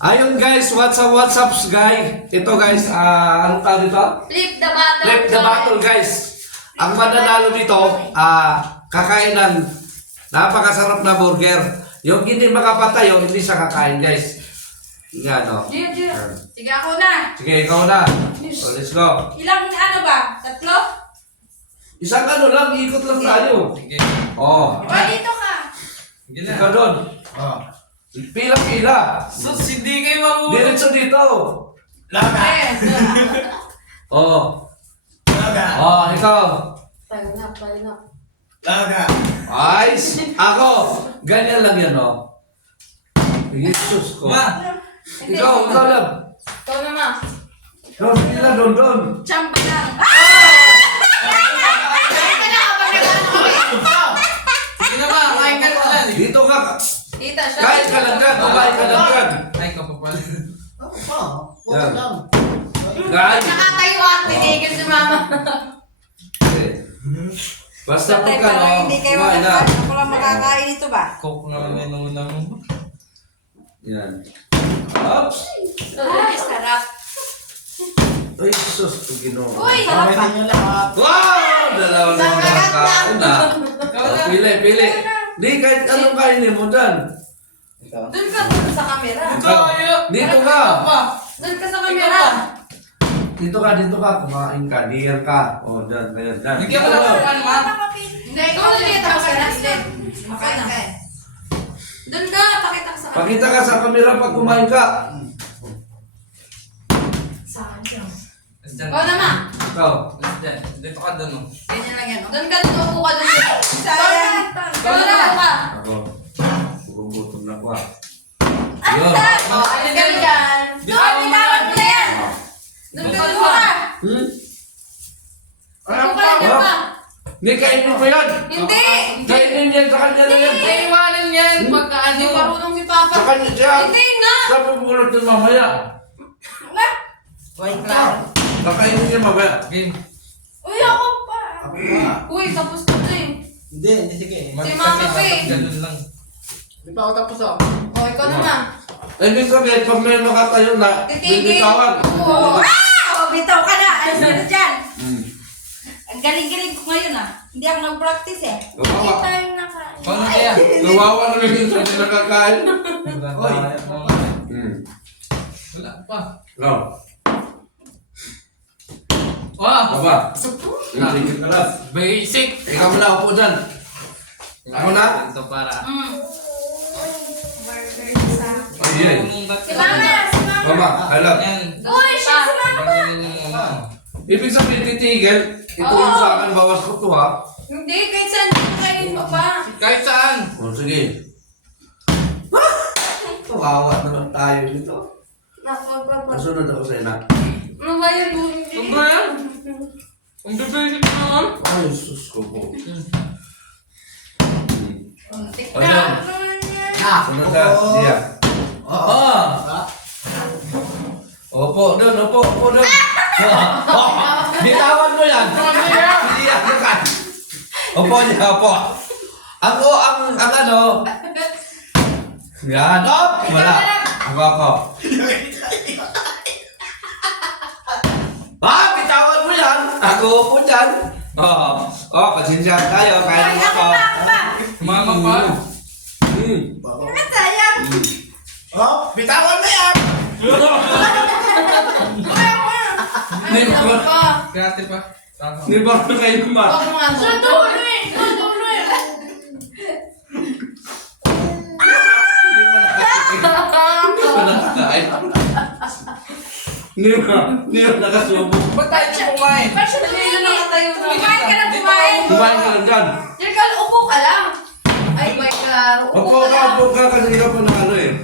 Ayun guys, what's up, what's up guys? Ito guys, ah, anong tawag dito? Flip the battle. Flip the battle guys. Ang mananalo dito, ah, kakain ng napakasarap na burger. Yung hindi makapatay, yung hindi siya kakain guys. Yan o. Gio, Gio. Sige, ako na. Sige, ikaw na. So, let's go. Ilang ano ba? Tatlo? Isang ano lang, ikot lang tayo. Sige. Oh, O, dito ka. Sige na. ikaw doon. Oh. Pila-pila. Sus, hindi kayo marunong. Diretso dito. Eh, Oh. Laga. Oh, ikaw. Tayo na, tayo na. Laga. Ayos. Ako. Ganyan lang yan, oh. Jesus ko. Ma. Ikaw, ikaw lang. Ikaw na, ma. Doon, pila, doon, doon. Champa. Ah! Lang. Dito ka. Tita, siya. Kahit ka lang dyan, kumain ka lang dyan. Kain ka pa pala. Ako pa. Yan. Wala lang. Kahit. Nakatayo at tinigil si mama. Basta Patay pagka, no, hindi kayo kumain na. makakain. Ako lang makakain ito ba? Coke na lang yan ang una mo. Yan. Oops. Ay, sarap. Ay, sus, ito ginawa. Uy, Kamay ninyo lahat. Wow! Dalawa na mga kain na. Ikaw na. Pili, pili. Di, kahit anong kainin mo dyan. Doon ka doon sa camera. Dito ka. Doon ka sa camera. Dito ka, dito ka. Kumain ka. Diyan ka. O, dyan, dyan, dyan. Bigyan mo na ako man, ma. Hindi, ikaw na dito sa gilid. Makain ka eh. Doon ka, pakita ka sa camera. Pakita ka sa camera pag kumain ka. Saan ka? Diyan. Ikaw Diyan. Dito ka doon. oh. Ganyan lang yan. Doon ka, doon upo ka doon. Sayang. Ikaw na, ka. Ako. Gugutom na ko ah. Yun. Oh, ano ka dyan? Doon, binawan mo na yan. Doon ka, doon ka. Hmm? Doon ka, doon ka. Hindi, kainin mo yan. Hindi. Kainin yan sa kanya na yan. Iwanan yan. Pagka ano. Hindi marunong si Papa. Sa kanya siya. Hindi nga. Sabi mo kulot yun mamaya. Wait lang. Kakainin niya mamaya. Game. Uy, ako pa. Ako pa. Uy, tapos ko na eh. Hindi, hindi sige. Si Mama pa eh. Ganun lang. Hindi pa ako tapos ah. Oh, ikaw na na. Eh, Ibig sabihin, pag may makatayo na, Titigil. bibitawan. Oo. Ah! Oh, bitaw ka na. Ano sino dyan? Hmm. Ang galing-galing ko ngayon ah. Hindi ako nag-practice eh. Kawawa. tayong nakain. Paano kaya? Kawawa na rin sa pinakakain. Oy. Hmm. Wala pa. No. Wow. Aba. Naligid ka lang. Basic. Ikaw mo na, upo dyan. Ako na? Ito para. Mm. Ayun. Si Mama, si Mama. Mama, hello. Yan. Uy, siya si Mama. Yung. Ibig sabihin, titigil. Ito yung sa akin, bawas ko to ha. Hindi, kahit saan dito kainin mo pa. Kahit saan. O, sige. Kawawa naman tayo dito. Napagpapa. Nasunod ako sa ina. Ano ba yun? Ano ba yan? Ang basic naman. Ay, sus ko po. Tikta. Ayun. Ah, Sunod na, siya. Oo. Opo, doon, opo, opo, doon. Oh, bitawan mo yan. Hindi yan, kan. Opo niya, opo. Ako, ang, ang ano. Yan, op. Wala. Ako, ako. Ah, yan. Ako, opo dyan. Oh, oh, pasensya tayo. Kaya mo ako. Mama pa. Hmm. Sayang. Oh, bitawan mo yan. Hindi ba, Ano pa? Kate pa. Tama. ba kayo ma? Nga. Sa dulo eh. Sa dulo eh. Hindi ba nakakain? Hindi ba, hindi ba nakasubo? Ba't tayo na kumain? Ba't siya dito nakatayo na? Kumain ka na, kumain. Kumain ka lang dyan. Diyan ka, upo ka lang. Ay, my God. Upo ka ka, lang. opo ka kasi ikaw pa na ano eh.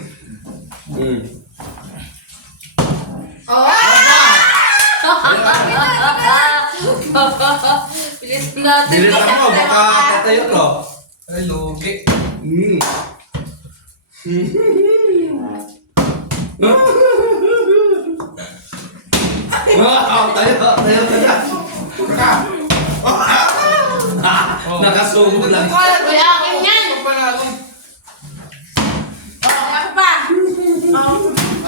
Hmm. Oh. Bilis natin. Bilisan mo, baka tatayo to. Ay, lugi. Hmm. Wow, tayo, tayo, tayo. Kaka. Oh. Nakasubo lang. Wala ko yan, akin yan. Ako pa.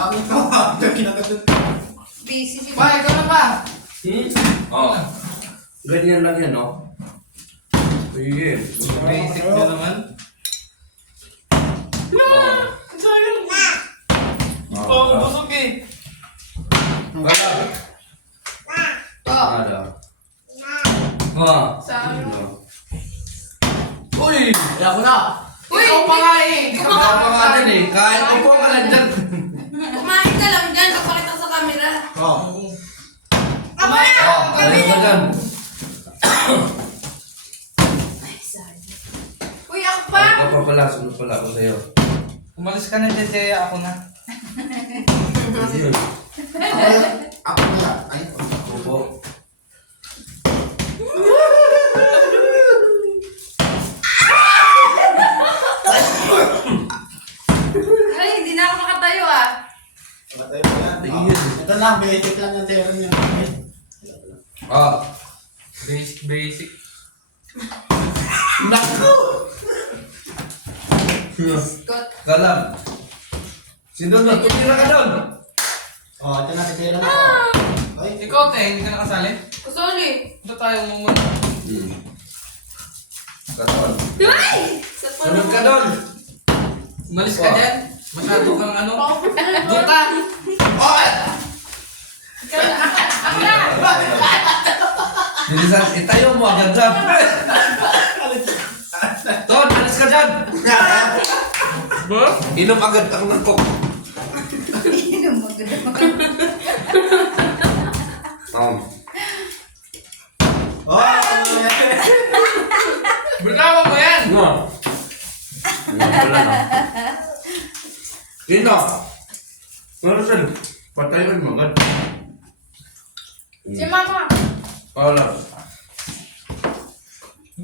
Ako pa. Busy si Pa, ikaw na pa. Hmm? Oh. Ganyan lang yan, no? Sige. Basic na naman. Yeah! Sayang! Oh, busog eh. Wala. Oh. Ada. Ah. Sa- Uy! Kaya ko na. Uy! Ikaw pa nga eh. Di ka Baka pa pa nga din eh. Kain ko po ka lang dyan. Kumain ka lang dyan. Kapakita sa camera. Oh. Ako na! Oh, kain ka dyan. Uy, ako pa! Ako pa pala, sunod pala ako sa'yo. Umalis ka na dyan. Ako na. Yun. Ako na. Ay, Ako po. Ay, hindi na ako makatayo ah. Patay mo yan. Tingin. Ito lang, basic lang yung term niya. Ah. Basic, basic. Naku! Scott. Kalam. Sino doon? Tumira ka doon. Oh, ito na, titira na ako. Ay, Ikaw, te, hindi ka nakasali? Kusoli. Ito tayo mumuna. Hmm. Katon. Ay! Sa Sunod ka doon. Umalis ka dyan. Masyado kang ano. Doon ka! Ako na! Bilisan, itayo mo agad dyan. Ton, alis ka dyan. Ba? Inom agad ako ng coke. Inom mo, gano'n. Tom. oh, Britawa mo yan! No. No? Ino. Ano sa'yo? Patayin mo agad. Si Mama. Wala.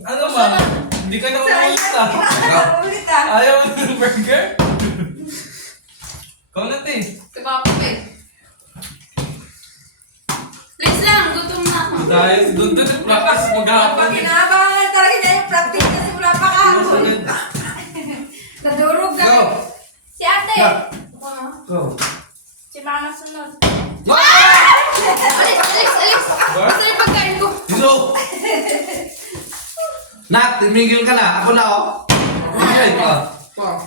Ano ma? Hindi ka na umulit ah. Ulit ah. Ayaw mo ng burger? Ikaw na, te. Si Papa eh. Please lang, gutom na ako. Dahil doon doon practice maghapon. Kinaabangan talaga niya yung practice kasi wala pa kahapon. Nadurog Go. ka. Si ate. Go. Ako na. Go. Si Mama sunod. Go! Nak, tumigil ka na. Ako na, oh. Tumigil ka. Oh,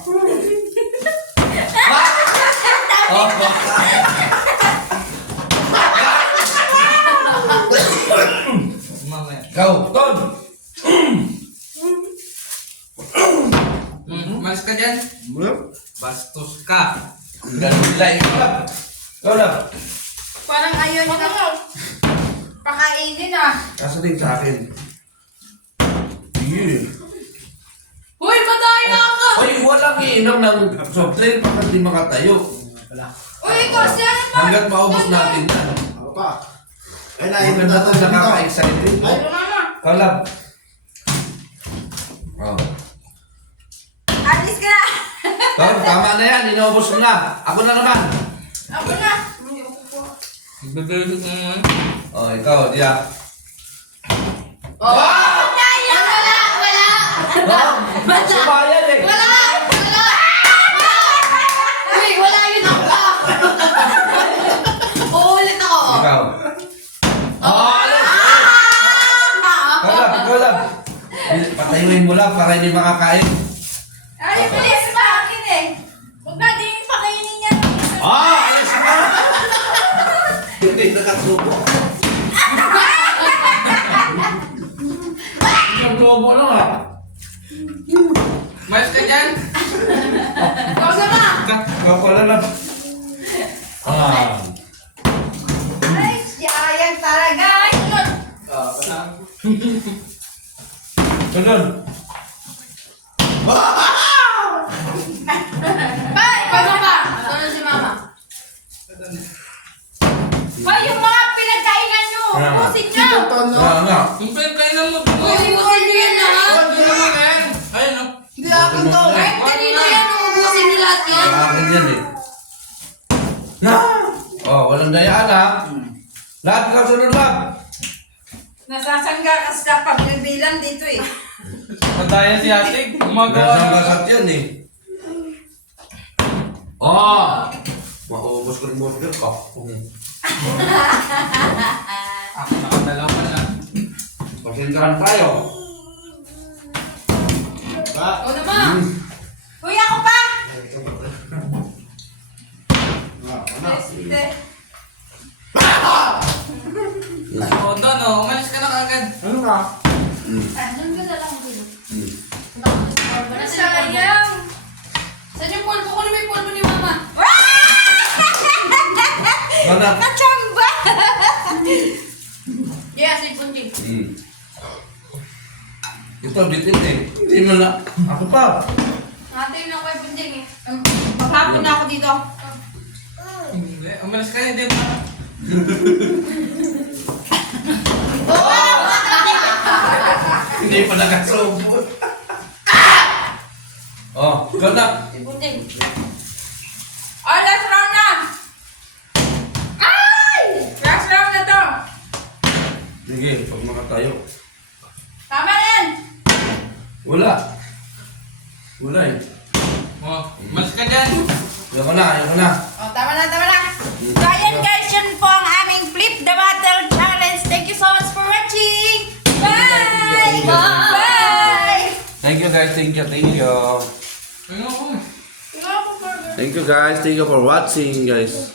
Mamaya. Go, Ton! Umalis ka dyan. Bastos ka. Ganun nila, ikaw lang. Ikaw lang. Parang ayaw niya pakainin ah. Kaso din sa akin. Uy, matay na ako. Hoy, walang iinom ng soft drink pag hindi makatayo. Uy, ikaw siya naman. Hanggat maubos natin yan. Ako pa. Ay, nainom na na ito ito. nakaka-excited. Ay, Ito mama. Kalab. Oh. Alis ka na. Ton, tama na yan. Inaubos mo na. Ako na naman. Ako na. Nagbibigay ko naman. Oh, ikaw, Dia. Oh. Wala, wala, wala. Sumayan eh. Wala, wala. Uy, wala yun ako. Uulit ako. Ikaw. Oh, alam. Kalab, kalab. Patayuin mo lang para hindi makakain. Dyan. Ikaw sama. Ikaw pala na. Ah. Ay, sayang talaga. Ay, sunod. Ah. Sunod. Bye, ikaw mama. Sunod si mama. Hoy, yung mga pinagkainan nyo. Ah. Ubusin nyo. Ito, no? Ah, nga. Yung pinagkainan mo. Oh, walang dayaan ha. Lahat ikaw sunod lang. Nasasangga ka sa pagbibilang dito eh. Madaya si ate. Gumagawa Nasang ng... gasat yan eh. Oh! Maubos ko ng burger ko. Ako nakadalawa lang. Pasensyahan tayo. Ba? Ikaw naman. Kuya ko pa! Ah, ano? Este. Oo, doon oh. Umalis ka na kagad. Ano ka? Ah, doon ka na lang dito. Ano sayang? Saan yung mo yung polvo ni mama. Mana? Kachamba! Yeah, si Punjing. Hmm. Ito, bitin eh. Hindi mo na. Ako pa. Natin lang kay Punjing eh. Maghapon na ako dito. Hindi. Umalis ka na din. Hindi pa nakasubot. oh, ikaw na. Si Punjing. Oh, last round na! Ay! Last round na to! Sige, pag makatayo. Tama yan! Wala. Wala eh. Oh, umalis ka dyan. Ayoko na, ayoko na. Oh, tama na, tama na. So, ayan guys, yun po ang aming Flip the Battle Challenge. Thank you so much guys, thank you, thank you. Ano ako? Tingnan ako, burger. Thank you guys, thank you for watching guys.